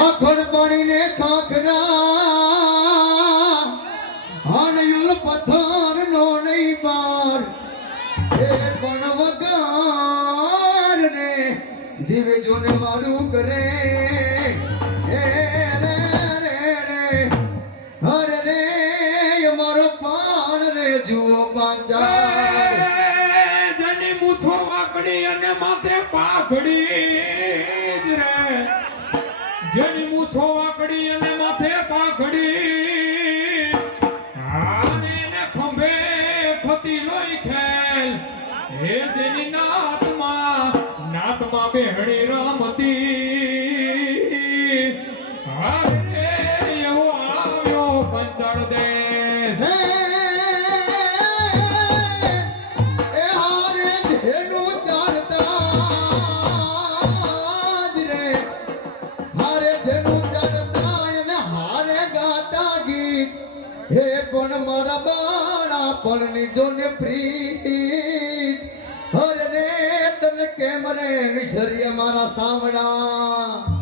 આખર પાણીને ખાખરા આનયુલ પથ્થર નો નહીં પાર એ પણ વગાર ને દિવે જોને વારું કરે એ રે રે રે હરે રે અમારો પાણ રે જુઓ પાંચાર જેની મૂછો વાકડી અને માથે પાઘડી રે જેની મૂછો વાકડી અને માથે પાઘડી આને ને ખંભે ખતી લોઈ ખેલ હે જેની નાતમાં બેહણી રમતી અરે એવો આવ્યો પંચળ દેશ એ હારે ધેનું ચાલતા જ રે હારે ધેનું ચાલતા અને હારે ગાતા ગીત હે પણ મારા બાણા પણ નીધો ને પ્રીત હરે રે તને કેમ રે વિસરીએ મારા સામડા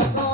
ધકો